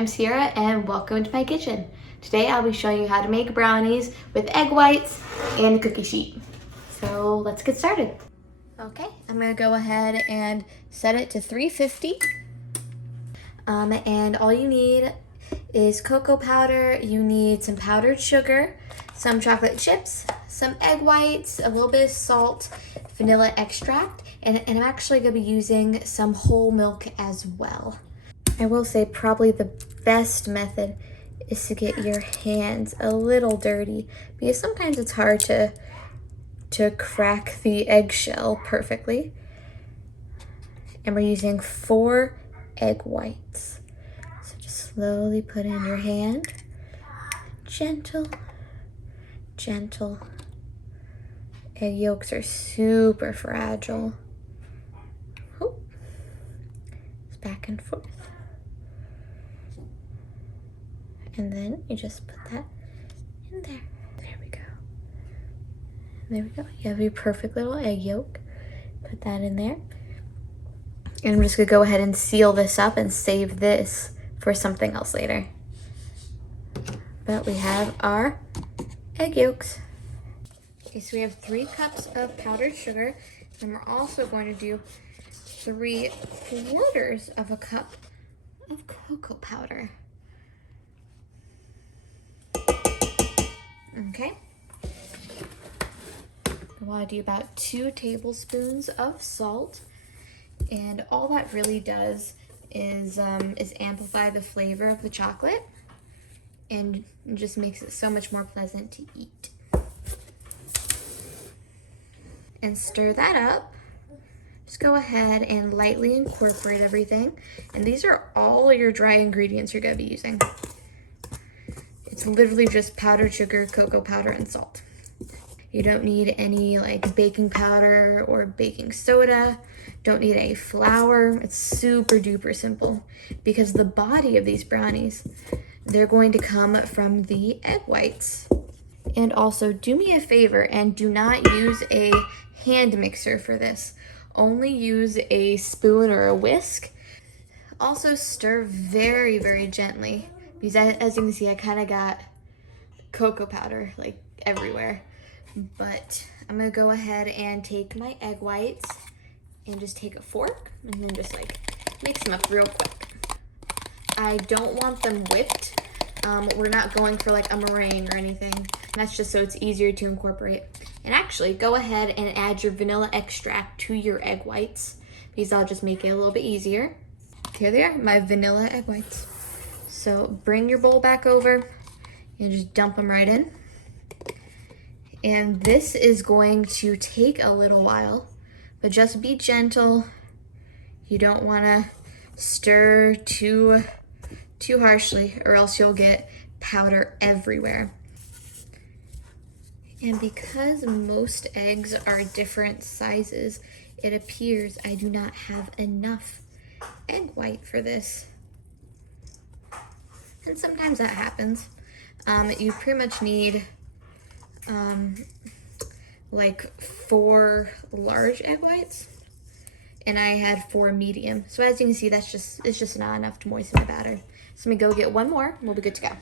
I'm Sierra and welcome to my kitchen. Today I'll be showing you how to make brownies with egg whites and a cookie sheet. So let's get started. Okay, I'm gonna go ahead and set it to 350. And all you need is cocoa powder, you need some powdered sugar, some chocolate chips, some egg whites, a little bit of salt, vanilla extract, and I'm actually gonna be using some whole milk as well. I will say probably the best method is to get your hands a little dirty because sometimes it's hard to crack the eggshell perfectly. And we're using 4 egg whites. So just slowly put in your hand. Gentle, gentle. Egg yolks are super fragile. Oop. Just back and forth. And then you just put that in there. There we go. There we go. You have your perfect little egg yolk. Put that in there. And I'm just gonna go ahead and seal this up and save this for something else later. But we have our egg yolks. Okay, so we have 3 cups of powdered sugar, and we're also going to do 3/4 of a cup of cocoa powder. Okay. I want to do about 2 tablespoons of salt, and all that really does is amplify the flavor of the chocolate and just makes it so much more pleasant to eat. And stir that up. Just go ahead and lightly incorporate everything. And these are all your dry ingredients you're going to be using. It's literally just powdered sugar, cocoa powder, and salt. You don't need any like baking powder or baking soda. Don't need any flour. It's super duper simple because the body of these brownies, they're going to come from the egg whites. And also do me a favor and do not use a hand mixer for this. Only use a spoon or a whisk. Also stir very, very gently because as you can see, I kind of got cocoa powder like everywhere. But I'm gonna go ahead and take my egg whites and just take a fork and then just like mix them up real quick. I don't want them whipped. We're not going for like a meringue or anything. That's just so it's easier to incorporate. And actually go ahead and add your vanilla extract to your egg whites because that'll just make it a little bit easier. Here they are, my vanilla egg whites. So bring your bowl back over and just dump them right in. And this is going to take a little while, but just be gentle. You don't want to stir too harshly or else you'll get powder everywhere. And because most eggs are different sizes, it appears I do not have enough egg white for this. And sometimes that happens. You pretty much need like 4 large egg whites, and I had 4 medium. So as you can see, it's just not enough to moisten the batter. So I'm gonna go get 1 more, and we'll be good to go.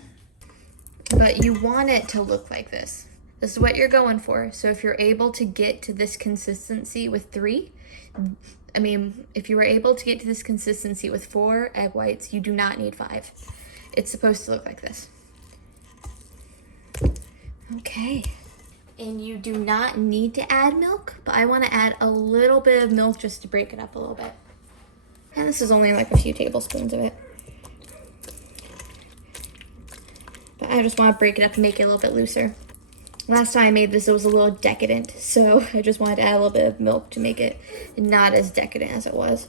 But you want it to look like this. This is what you're going for. So if you're able to get to this consistency with 3, if you were able to get to this consistency with 4 egg whites, you do not need 5. It's supposed to look like this. Okay. And you do not need to add milk, but I want to add a little bit of milk just to break it up a little bit. And this is only like a few tablespoons of it. But I just want to break it up and make it a little bit looser. Last time I made this, it was a little decadent, so I just wanted to add a little bit of milk to make it not as decadent as it was.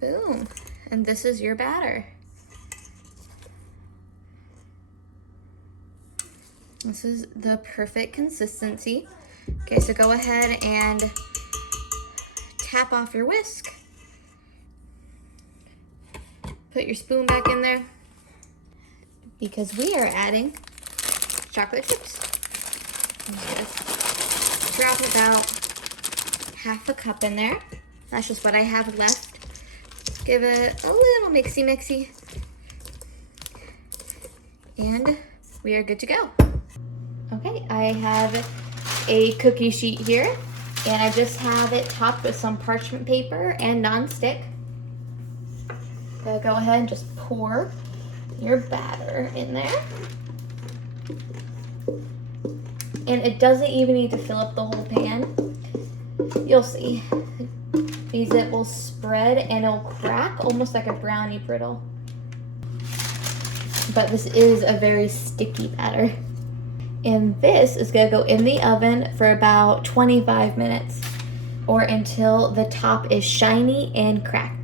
Boom. And this is your batter. This is the perfect consistency. Okay, so go ahead and tap off your whisk. Put your spoon back in there because we are adding chocolate chips. Just drop about half a cup in there. That's just what I have left. Give it a little mixy. And we are good to go. Okay, I have a cookie sheet here, and I just have it topped with some parchment paper and nonstick. Go ahead and just pour your batter in there. And it doesn't even need to fill up the whole pan. You'll see. Because it will spread and it'll crack almost like a brownie brittle. But this is a very sticky batter. And this is gonna go in the oven for about 25 minutes or until the top is shiny and cracked.